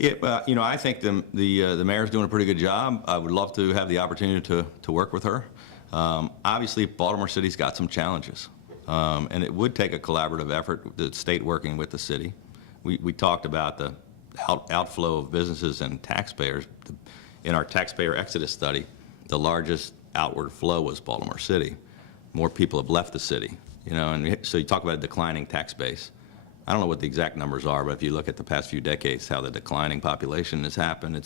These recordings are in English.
Yeah, I think the mayor's doing a pretty good job. I would love to have the opportunity to work with her. Obviously, Baltimore City's got some challenges, and it would take a collaborative effort, the state working with the city. We talked about the outflow of businesses and taxpayers. In our taxpayer exodus study, the largest outward flow was Baltimore City. More people have left the city, and so you talk about a declining tax base. I don't know what the exact numbers are, but if you look at the past few decades, how the declining population has happened,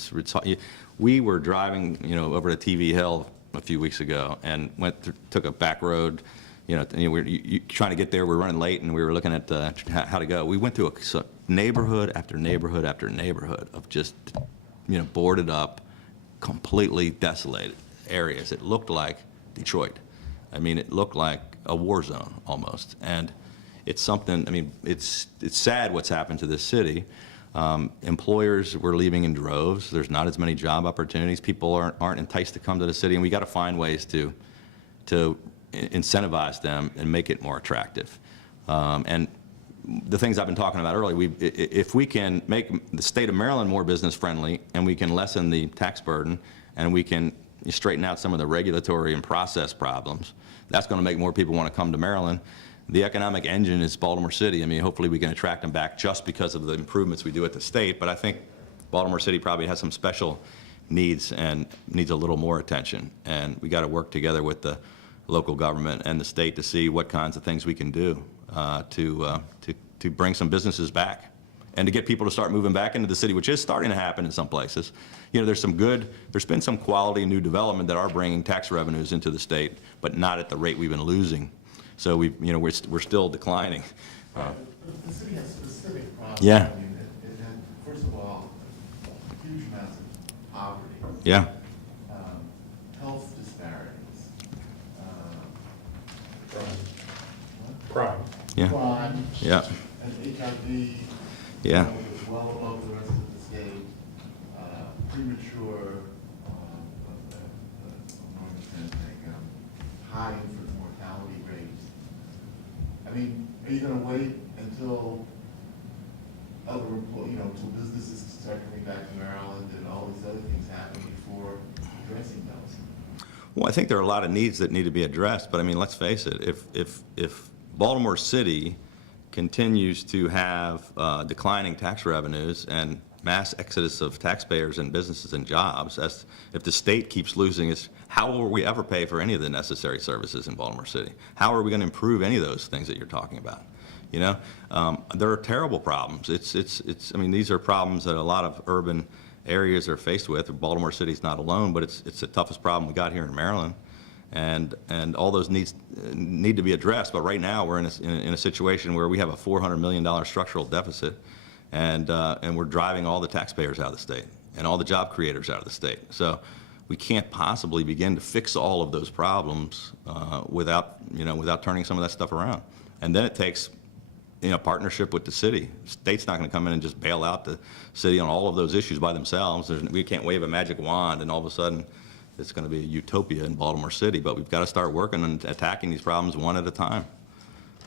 we were driving, over to TV Hill a few weeks ago and took a back road, we're trying to get there. We're running late, and we were looking at how to go. We went through a neighborhood after neighborhood after neighborhood of just, boarded up, completely desolated areas. It looked like Detroit. I mean, it looked like a war zone almost, and it's something. I mean, it's sad what's happened to this city. Employers were leaving in droves. There's not as many job opportunities. People aren't enticed to come to the city, and we got to find ways to incentivize them and make it more attractive. And the things I've been talking about earlier, if we can make the state of Maryland more business friendly, and we can lessen the tax burden, and we can straighten out some of the regulatory and process problems, that's going to make more people want to come to Maryland. The economic engine is Baltimore City. I mean, hopefully we can attract them back just because of the improvements we do at the state, but I think Baltimore City probably has some special needs and needs a little more attention, and we got to work together with the local government and the state to see what kinds of things we can do to bring some businesses back and to get people to start moving back into the city, which is starting to happen in some places. There's been some quality new development that are bringing tax revenues into the state, but not at the rate we've been losing. So we're still declining. The city has specific problems. Yeah. I mean, it had, first of all, huge amounts of poverty. Yeah. Health disparities. Crime. Yeah. Crime. Yeah. And HIV. Yeah. Is well above the rest of the state. Premature, high infant mortality rates. I mean, are you going to wait until until businesses start coming back to Maryland and all these other things happen before addressing those? Well, I think there are a lot of needs that need to be addressed, but I mean, let's face it, if Baltimore City continues to have declining tax revenues and mass exodus of taxpayers and businesses and jobs, if the state keeps losing its, how will we ever pay for any of the necessary services in Baltimore City? How are we going to improve any of those things that you're talking about? There are terrible problems. I mean, these are problems that a lot of urban areas are faced with. Baltimore City's not alone, but it's the toughest problem we got here in Maryland. And all those needs need to be addressed. But right now we're in a situation where we have a $400 million structural deficit, and we're driving all the taxpayers out of the state and all the job creators out of the state. So we can't possibly begin to fix all of those problems without turning some of that stuff around. And then it takes partnership with the city. The state's not going to come in and just bail out the city on all of those issues by themselves. We can't wave a magic wand and all of a sudden it's going to be a utopia in Baltimore City. But we've got to start working and attacking these problems one at a time.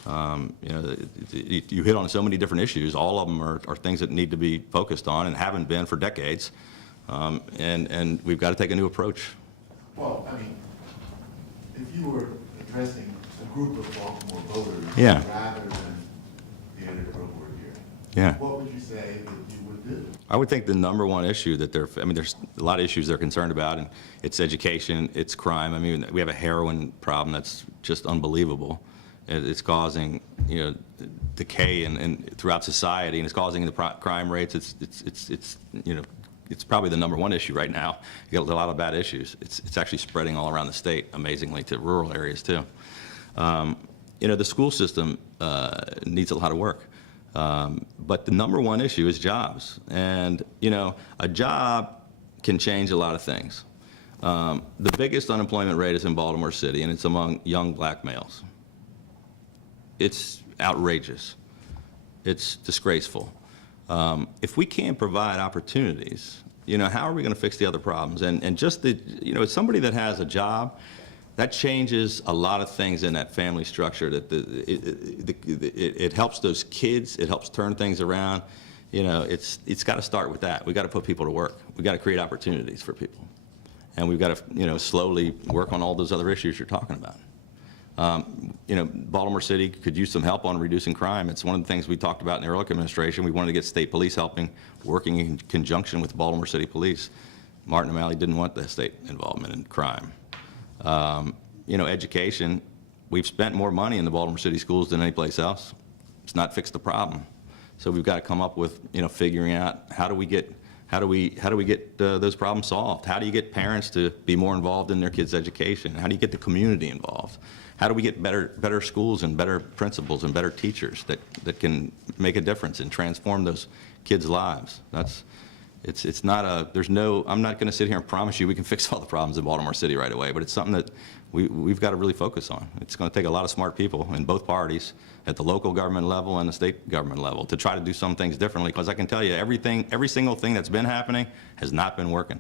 You hit on so many different issues. All of them are things that need to be focused on and haven't been for decades. And we've got to take a new approach. Well, I mean, if you were addressing a group of Baltimore voters Yeah. rather than the editor over here, Yeah. what would you say that you would do? I would think the number one issue that there's a lot of issues they're concerned about, and it's education, it's crime. I mean, we have a heroin problem that's just unbelievable. It's causing, decay and throughout society, and it's causing the crime rates. It's probably the number one issue right now. You got a lot of bad issues. It's actually spreading all around the state, amazingly, to rural areas too. The school system needs a lot of work. But the number one issue is jobs. And, a job can change a lot of things. The biggest unemployment rate is in Baltimore City, and it's among young black males. It's outrageous. It's disgraceful. If we can't provide opportunities, how are we going to fix the other problems? And just as somebody that has a job, that changes a lot of things in that family structure. That it helps those kids. It helps turn things around. you know, it's got to start with that. We got to put people to work. We got to create opportunities for people, and we've got to, you know, slowly work on all those other issues you're talking about. You know, Baltimore City could use some help on reducing crime. It's one of the things we talked about in the Ehrlich administration. We wanted to get state police working in conjunction with Baltimore City Police. Martin O'Malley didn't want the state involvement in crime. You know, education, we've spent more money in the Baltimore City schools than any place else. It's not fixed the problem. So we've got to come up with, you know, figuring out how do we get those problems solved? How do you get parents to be more involved in their kids' education? How do you get the community involved? How do we get better schools and better principals and better teachers that can make a difference and transform those kids' lives? It's not I'm not going to sit here and promise you we can fix all the problems in Baltimore City right away, but it's something that we've got to really focus on. It's going to take a lot of smart people in both parties, at the local government level and the state government level, to try to do some things differently, because I can tell you every single thing that's been happening has not been working.